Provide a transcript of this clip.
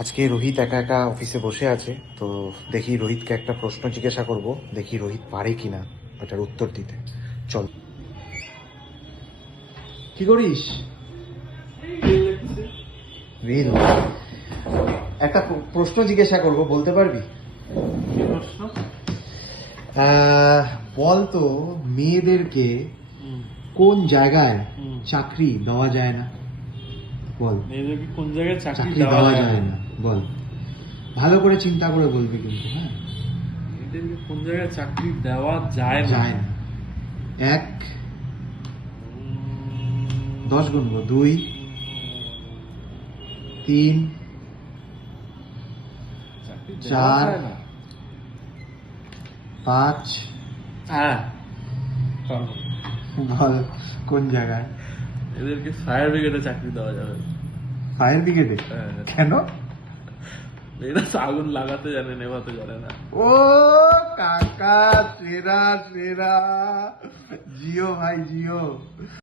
আজকে রোহিত একা একা অফিসে বসে আছে, তো দেখি রোহিতকে একটা প্রশ্ন জিজ্ঞাসা করব, দেখি রোহিত পারে কিনা ওটার উত্তর দিতে। চল। কি করিস? রিল। একটা প্রশ্ন জিজ্ঞাসা করব, বলতে পারবি? বল তো, মেয়েদেরকে কোন জায়গায় চাকরি দেওয়া যায় না? বল। মেয়েদেরকে কোন জায়গায় চাকরি দেওয়া যায় না, বল। ভালো করে চিন্তা করে বলবি কিন্তু, হ্যাঁ? মেয়েদেরকে কোন জায়গায় চাকরি দেওয়া যায় না? যায় না। 1, 10 গুনবো, 2, 3, চাকরি দেওয়া 4, যায় না। 5। হ্যাঁ, বল কোন জায়গায়? এদেরকে ফায়ার ব্রিগেডে চাকরি দেওয়া যাবে। ফায়ার ব্রিগেডে? হ্যাঁ। কেন? এরা তো আগুন লাগাতে জানে, নেভাতে জানে না। ও কাকা, সেরা সেরা, জিও ভাই জিও।